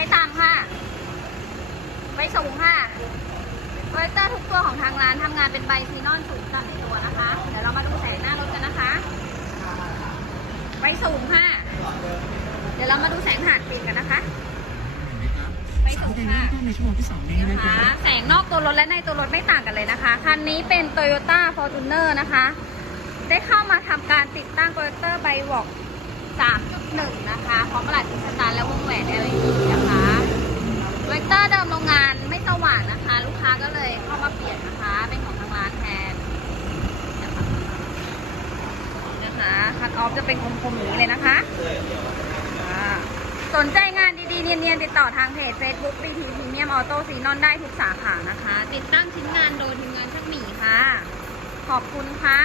ไม่ต่ำค่ะ ไม่สูงค่ะไรเซอร์ทุกตัวของทางร้านทำงานเป็นใบซีนอนสูงต่ำตัวนะคะ เดี๋ยวเรามาดูแสงหน้ารถกันนะคะใบสูงค่ะ เดี๋ยวเรามาดูแสงหาดปีกกันนะคะไปสูงค่ะในช่วงที่สองนี้นะคะ แสงนอกตัวรถและในตัวรถไม่ต่างกันเลยนะคะ คันนี้เป็น t o y ยต้าฟอร์จูเนะคะ ได้เข้ามาทำการติดตั้งโปรเจคเตอร์ไบวอก3.1 นะคะ พร้อมประหลัดอินสตาและวงแหวน LED คัดออฟจะเป็นคมๆอย่างนี้เลยนะคะสนใจงานดีๆ เนียนๆ ติดต่อทางเพจ Facebook BT Premium Auto ซีนอนได้ทุกสาขานะคะ ติดตั้งชิ้นงานโดยทีมงานช่างหมีค่ะ ขอบคุณค่ะ